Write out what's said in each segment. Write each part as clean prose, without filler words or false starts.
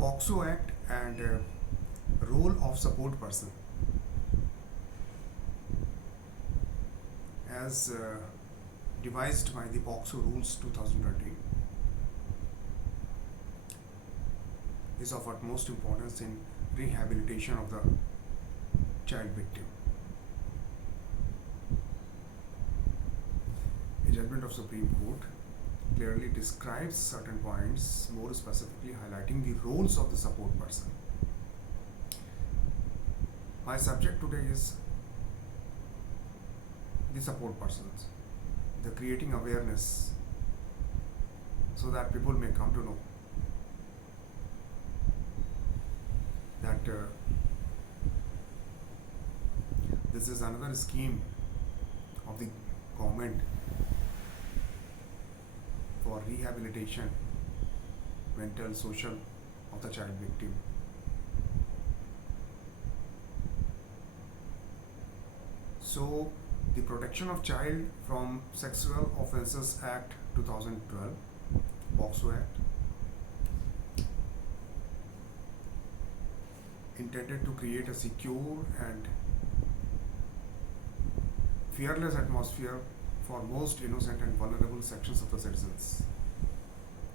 POCSO Act and role of support person as devised by the POCSO rules 2020 is of utmost importance in rehabilitation of the child victim. A judgment of Supreme Court clearly describes certain points, more specifically highlighting the roles of the support person. My subject today is the support persons, the creating awareness so that people may come to know that this is another scheme of the government for rehabilitation, mental, social of the child victim. So, the Protection of Child from Sexual Offences Act 2012, POCSO Act, intended to create a secure and fearless atmosphere for most innocent and vulnerable sections of the citizens,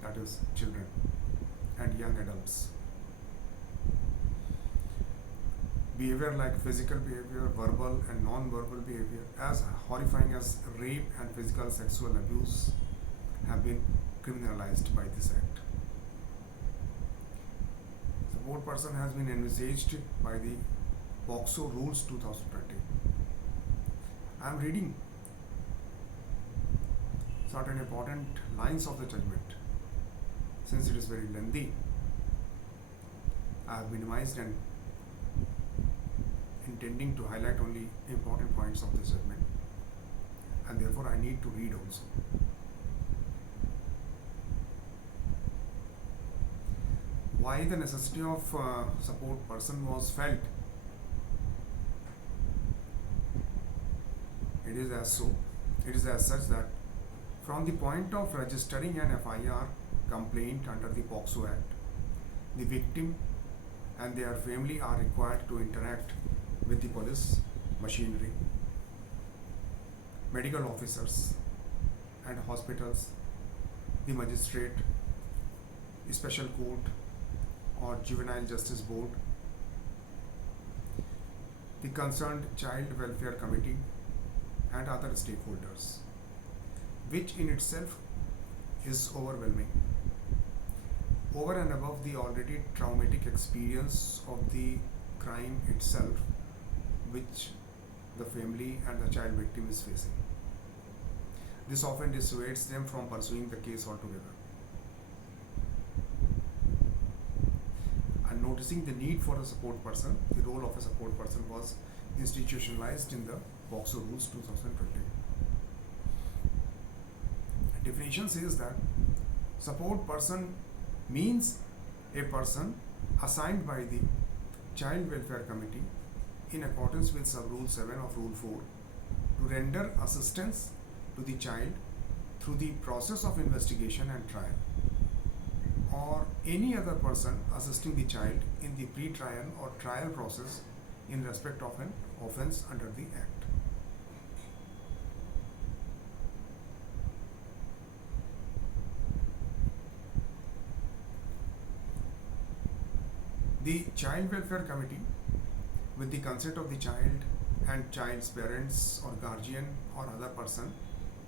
that is, children and young adults. Behavior like physical behavior, verbal and non-verbal behavior, as horrifying as rape and physical sexual abuse, have been criminalized by this act. Support person has been envisaged by the POCSO rules 2020. I am reading certain important lines of the judgment. Since it is very lengthy, I have minimized and intending to highlight only important points of this judgment, and therefore I need to read also. Why the necessity of support person was felt? It is as such that from the point of registering an FIR complaint under the POCSO Act, the victim and their family are required to interact with the police machinery, medical officers and hospitals, the magistrate, special court or juvenile justice board, the concerned child welfare committee and other stakeholders, which in itself is overwhelming. Over and above the already traumatic experience of the crime itself, which the family and the child victim is facing. This often dissuades them from pursuing the case altogether. And noticing the need for a support person, the role of a support person was institutionalized in the POCSO Rules 2020. Definition says that support person means a person assigned by the Child Welfare Committee in accordance with Sub-Rule 7 of Rule 4 to render assistance to the child through the process of investigation and trial, or any other person assisting the child in the pre-trial or trial process in respect of an offence under the Act. The Child Welfare Committee, with the consent of the child and child's parents or guardian or other person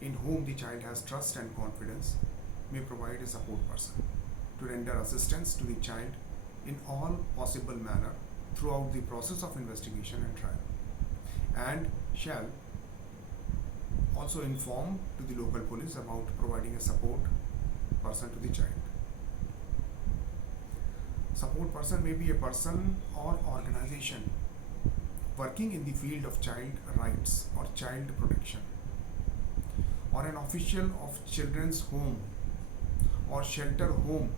in whom the child has trust and confidence, may provide a support person to render assistance to the child in all possible manner throughout the process of investigation and trial, and shall also inform to the local police about providing a support person to the child. Support person may be a person or organization working in the field of child rights or child protection, or an official of children's home or shelter home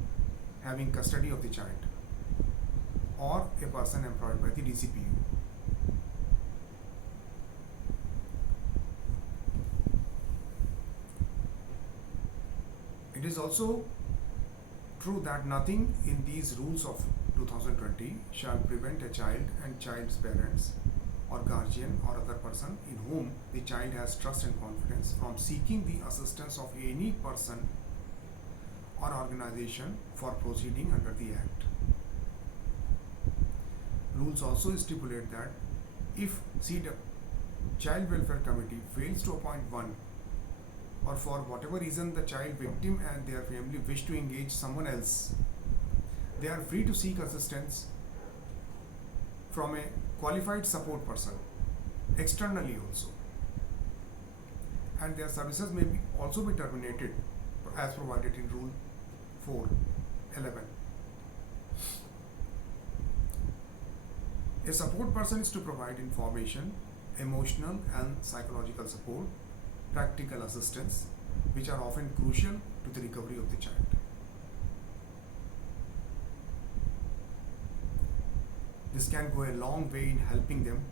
having custody of the child, or a person employed by the DCPU. It is also True that nothing in these rules of 2020 shall prevent a child and child's parents or guardian or other person in whom the child has trust and confidence from seeking the assistance of any person or organization for proceeding under the Act. Rules also stipulate that if CW, Child Welfare Committee fails to appoint one, or for whatever reason the child victim and their family wish to engage someone else, they are free to seek assistance from a qualified support person externally also, and their services may also be terminated as provided in Rule 411. A support person is to provide information, emotional and psychological support, practical assistance, which are often crucial to the recovery of the child. This can go a long way in helping them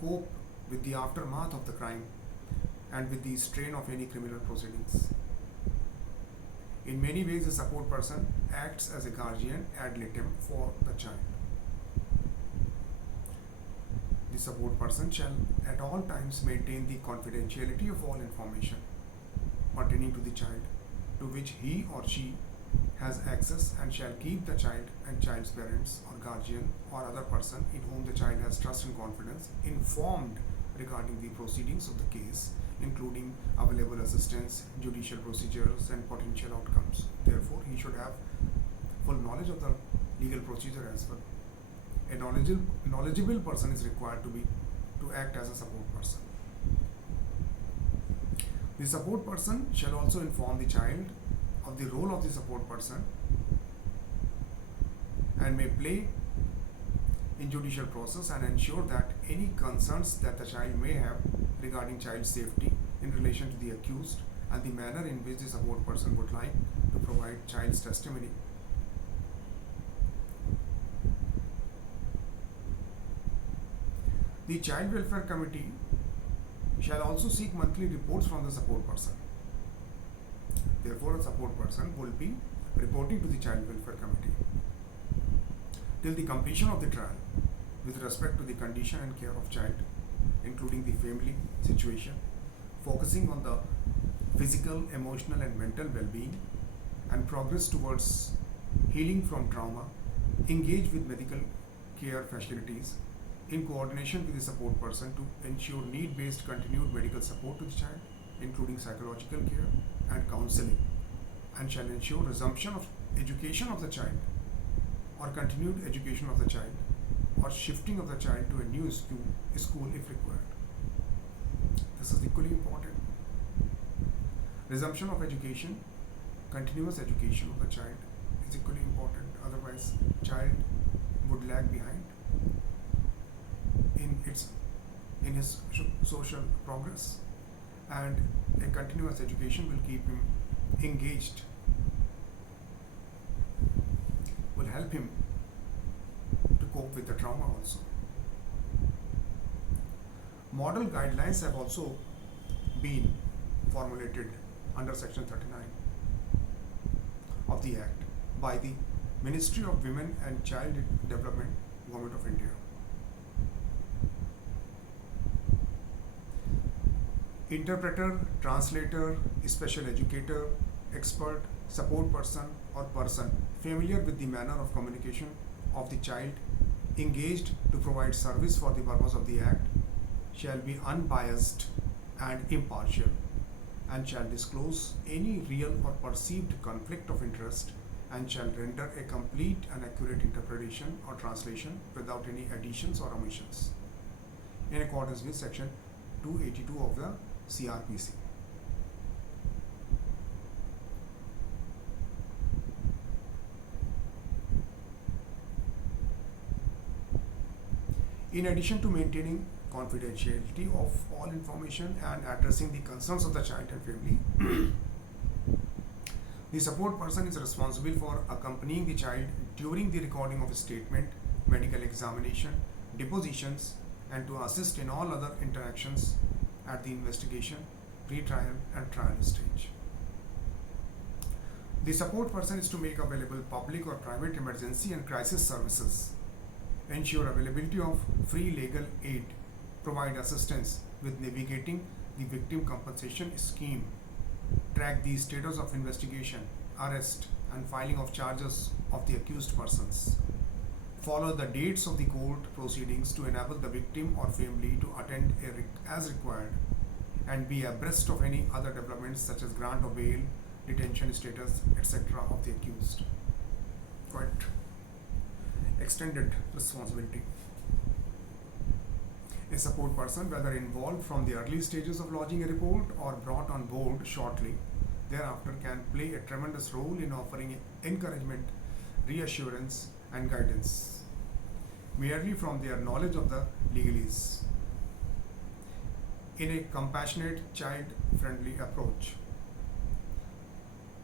cope with the aftermath of the crime and with the strain of any criminal proceedings. In many ways, a support person acts as a guardian ad litem for the child. The support person shall at all times maintain the confidentiality of all information pertaining to the child to which he or she has access, and shall keep the child and child's parents or guardian or other person in whom the child has trust and confidence informed regarding the proceedings of the case, including available assistance, judicial procedures and potential outcomes. Therefore, he should have full knowledge of the legal procedure as well. A knowledgeable person is required to act as a support person. The support person shall also inform the child of the role of the support person and may play in judicial process and ensure that any concerns that the child may have regarding child safety in relation to the accused and the manner in which the support person would like to provide child's testimony. The Child Welfare Committee shall also seek monthly reports from the support person. Therefore, a support person will be reporting to the Child Welfare Committee till the completion of the trial with respect to the condition and care of child, including the family situation, focusing on the physical, emotional and mental well-being and progress towards healing from trauma, engage with medical care facilities in coordination with the support person to ensure need-based continued medical support to the child, including psychological care and counseling, and shall ensure resumption of education of the child or continued education of the child or shifting of the child to a new school if required. This is equally important. Resumption of education, continuous education of the child is equally important. Otherwise, child would lag behind in his social progress, and a continuous education will keep him engaged, will help him to cope with the trauma also. Model guidelines have also been formulated under Section 39 of the Act by the Ministry of Women and Child Development, Government of India. Interpreter, translator, special educator, expert, support person or person familiar with the manner of communication of the child engaged to provide service for the purpose of the Act shall be unbiased and impartial, and shall disclose any real or perceived conflict of interest, and shall render a complete and accurate interpretation or translation without any additions or omissions, in accordance with Section 282 of the CRPC. In addition to maintaining confidentiality of all information and addressing the concerns of the child and family, the support person is responsible for accompanying the child during the recording of a statement, medical examination, depositions, and to assist in all other interactions at the investigation, pre-trial and trial stage. The support person is to make available public or private emergency and crisis services, ensure availability of free legal aid, provide assistance with navigating the victim compensation scheme, track the status of investigation, arrest, and filing of charges of the accused persons, follow the dates of the court proceedings to enable the victim or family to attend as required, and be abreast of any other developments such as grant of bail, detention status, etc. of the accused. Quite extended responsibility. A support person, whether involved from the early stages of lodging a report or brought on board shortly thereafter, can play a tremendous role in offering encouragement, reassurance, and guidance, merely from their knowledge of the legalese, in a compassionate, child-friendly approach.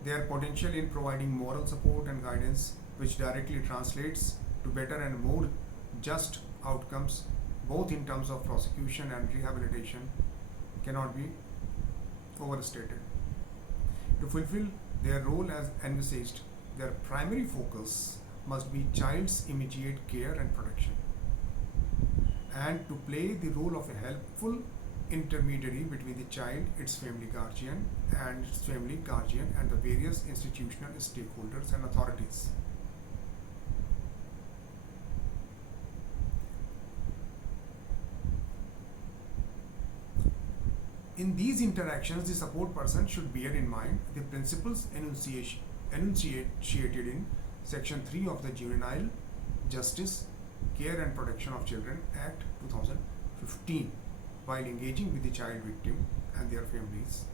Their potential in providing moral support and guidance, which directly translates to better and more just outcomes, both in terms of prosecution and rehabilitation, cannot be overstated. To fulfill their role as envisaged, their primary focus must be child's immediate care and protection, and to play the role of a helpful intermediary between the child, its family guardian, and the various institutional stakeholders and authorities. In these interactions, the support person should bear in mind the principles enunciated in Section 3 of the Juvenile Justice, Care and Protection of Children Act 2015 while engaging with the child victim and their families.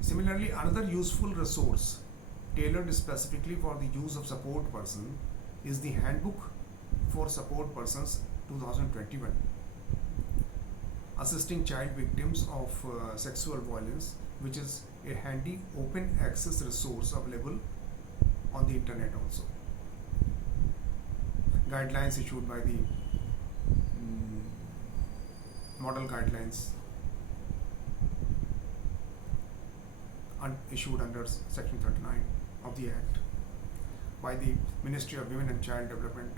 Similarly, another useful resource tailored specifically for the use of support person is the Handbook for Support Persons 2021, assisting child victims of sexual violence, which is a handy open access resource available on the internet also. Guidelines issued by the model guidelines issued under Section 39 of the Act by the Ministry of Women and Child Development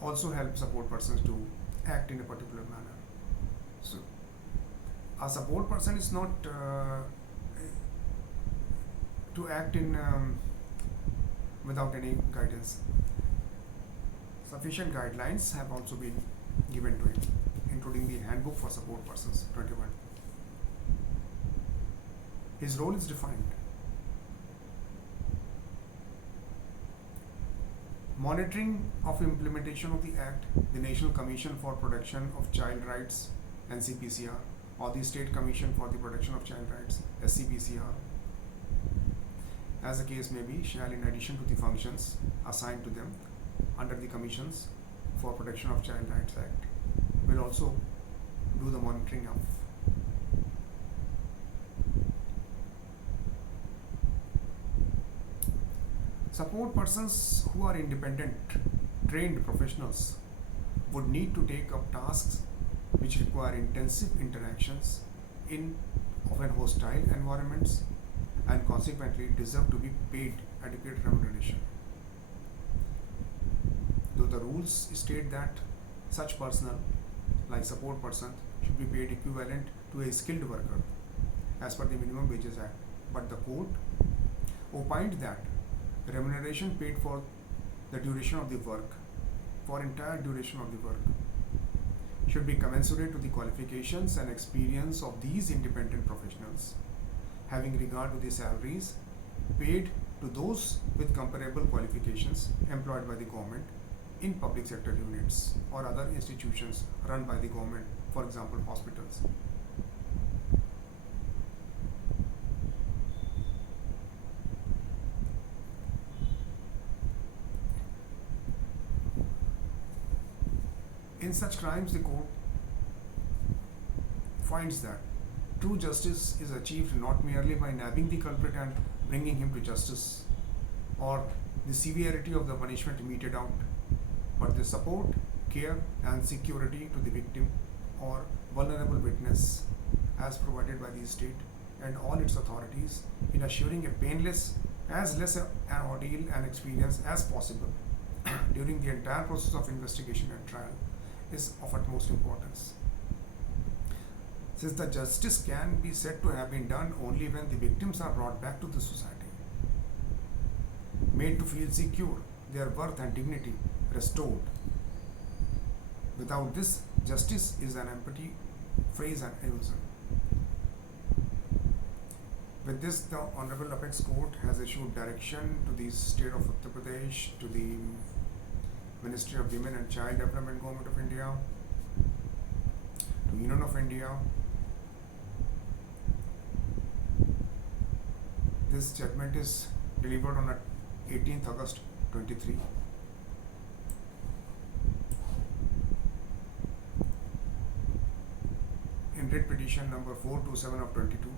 also help support persons to act in a particular manner. So, a support person is not to act in without any guidance. Sufficient guidelines have also been given to it, including the Handbook for Support Persons 21. His role is defined. Monitoring of implementation of the Act, the National Commission for Protection of Child Rights (NCPCR) or the State Commission for the Protection of Child Rights (SCPCR), as the case may be, shall, in addition to the functions assigned to them under the Commissions for Protection of Child Rights Act, will also do the monitoring of. Support persons who are independent, trained professionals would need to take up tasks which require intensive interactions in often hostile environments, and consequently deserve to be paid adequate remuneration. Though the rules state that such personnel, like support person, should be paid equivalent to a skilled worker as per the Minimum Wages Act, but the court opined that remuneration paid for the duration of the work, for entire duration of the work, should be commensurate to the qualifications and experience of these independent professionals, having regard to the salaries paid to those with comparable qualifications employed by the government in public sector units or other institutions run by the government, for example, hospitals. In such crimes, the court finds that true justice is achieved not merely by nabbing the culprit and bringing him to justice, or the severity of the punishment meted out, but the support, care, and security to the victim or vulnerable witness as provided by the state and all its authorities in assuring a painless, as less an ordeal and experience as possible during the entire process of investigation and trial is of utmost importance. Since the justice can be said to have been done only when the victims are brought back to the society, made to feel secure, their worth and dignity restored. Without this, justice is an empty phrase and illusion. With this, the Honorable Apex Court has issued direction to the State of Uttar Pradesh, to the Ministry of Women and Child Development, Government of India, to Union of India. This judgment is delivered on 18th August 23. In writ petition number 427 of 22,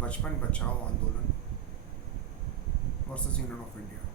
बचपन बचाओ आंदोलन versus Union of India.